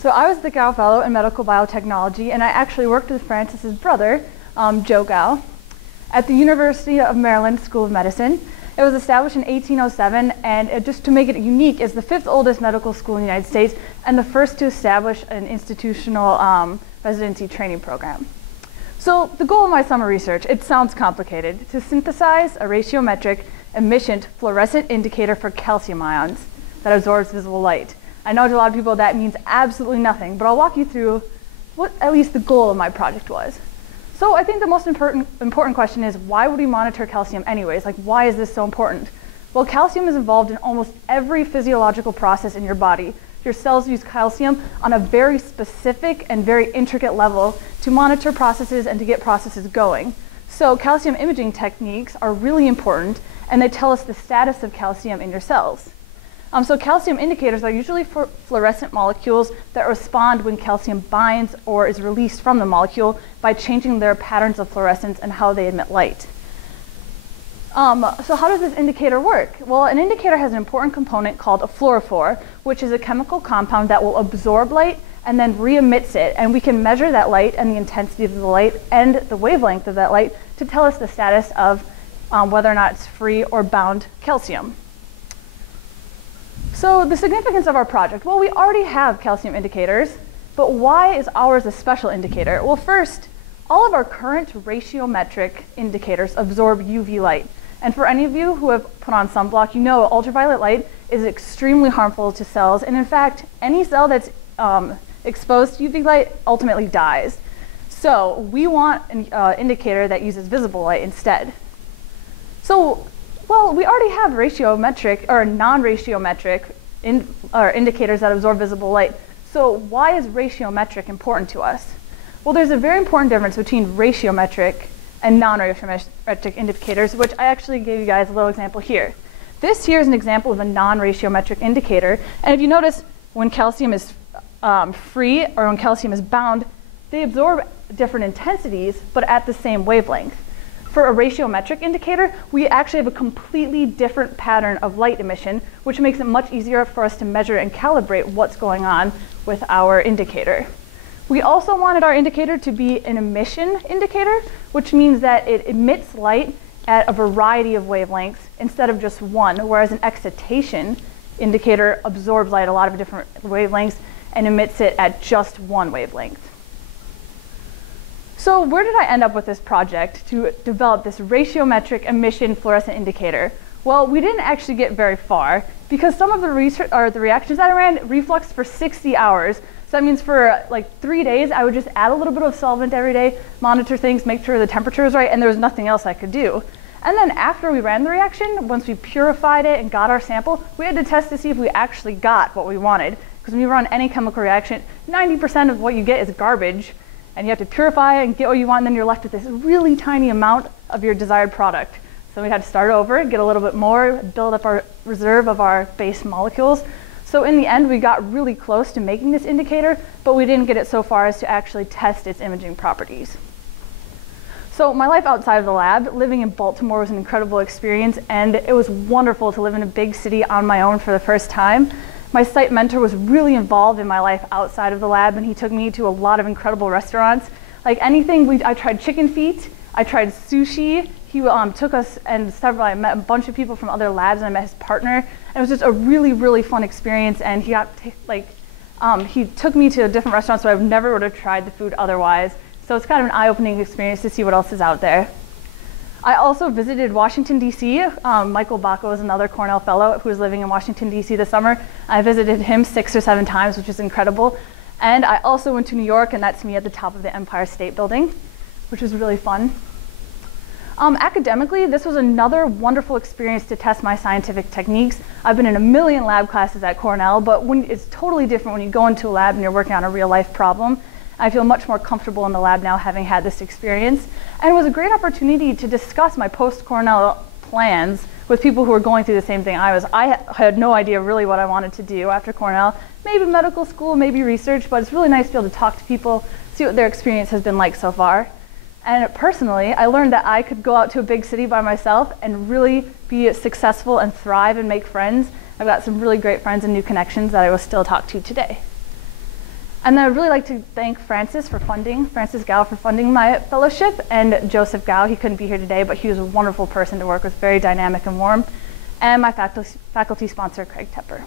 So I was the Gao Fellow in Medical Biotechnology, and I actually worked with Francis's brother, Joe Gao, at the University of Maryland School of Medicine. It was established in 1807, and just to make it unique, is the 5th oldest medical school in the United States and the first to establish an institutional residency training program. So the goal of my summer research, it sounds complicated, to synthesize a ratiometric emission fluorescent indicator for calcium ions that absorbs visible light. I know to a lot of people that means absolutely nothing, but I'll walk you through what at least the goal of my project was. So I think the most important question is, why would we monitor calcium anyways? Like, why is this so important? Well, calcium is involved in almost every physiological process in your body. Your cells use calcium on a very specific and very intricate level to monitor processes and to get processes going. So calcium imaging techniques are really important, and they tell us the status of calcium in your cells. So calcium indicators are usually fluorescent molecules that respond when calcium binds or is released from the molecule by changing their patterns of fluorescence and how they emit light. So how does this indicator work? Well, an indicator has an important component called a fluorophore, which is a chemical compound that will absorb light and then re-emits it. And we can measure that light and the intensity of the light and the wavelength of that light to tell us the status of whether or not it's free or bound calcium. So the significance of our project, well, we already have calcium indicators, but why is ours a special indicator? Well, first, all of our current ratiometric indicators absorb UV light. And for any of you who have put on sunblock, you know ultraviolet light is extremely harmful to cells. And in fact, any cell that's exposed to UV light ultimately dies. So we want an indicator that uses visible light instead. So, well, we already have ratiometric or non-ratiometric indicators that absorb visible light. So why is ratiometric important to us? Well, there's a very important difference between ratiometric and non-ratiometric indicators, which I actually gave you guys a little example here. This here is an example of a non-ratiometric indicator. And if you notice, when calcium is free or when calcium is bound, they absorb different intensities, but at the same wavelength. For a ratiometric indicator, we actually have a completely different pattern of light emission, which makes it much easier for us to measure and calibrate what's going on with our indicator. We also wanted our indicator to be an emission indicator, which means that it emits light at a variety of wavelengths instead of just one, whereas an excitation indicator absorbs light at a lot of different wavelengths and emits it at just one wavelength. So where did I end up with this project to develop this ratiometric emission fluorescent indicator? Well, we didn't actually get very far because some of the reactions that I ran refluxed for 60 hours. So that means for like 3 days, I would just add a little bit of solvent every day, monitor things, make sure the temperature was right, and there was nothing else I could do. And then after we ran the reaction, once we purified it and got our sample, we had to test to see if we actually got what we wanted. Because when you run any chemical reaction, 90% of what you get is garbage. And you have to purify it and get what you want, and then you're left with this really tiny amount of your desired product. So we had to start over, get a little bit more, build up our reserve of our base molecules. So in the end, we got really close to making this indicator, but we didn't get it so far as to actually test its imaging properties. So my life outside of the lab, living in Baltimore was an incredible experience, and it was wonderful to live in a big city on my own for the first time. My site mentor was really involved in my life outside of the lab, and he took me to a lot of incredible restaurants. Like anything, I tried chicken feet, I tried sushi. He took us and I met a bunch of people from other labs, and I met his partner. And it was just a really, really fun experience, and he took me to different restaurants, so I never would have tried the food otherwise. So it's kind of an eye-opening experience to see what else is out there. I also visited Washington, D.C. Michael Bacco is another Cornell fellow who was living in Washington, D.C. this summer. I visited him 6 or 7 times, which is incredible. And I also went to New York, and that's me at the top of the Empire State Building, which was really fun. Academically, this was another wonderful experience to test my scientific techniques. I've been in a million lab classes at Cornell, but it's totally different when you go into a lab and you're working on a real-life problem. I feel much more comfortable in the lab now, having had this experience. And it was a great opportunity to discuss my post-Cornell plans with people who were going through the same thing I was. I had no idea really what I wanted to do after Cornell. Maybe medical school, maybe research, but it's really nice to be able to talk to people, see what their experience has been like so far. And personally, I learned that I could go out to a big city by myself and really be successful and thrive and make friends. I've got some really great friends and new connections that I will still talk to today. And then I'd really like to thank Francis Gao for funding my fellowship, and Joseph Gao, he couldn't be here today, but he was a wonderful person to work with, very dynamic and warm, and my faculty sponsor, Craig Tepper.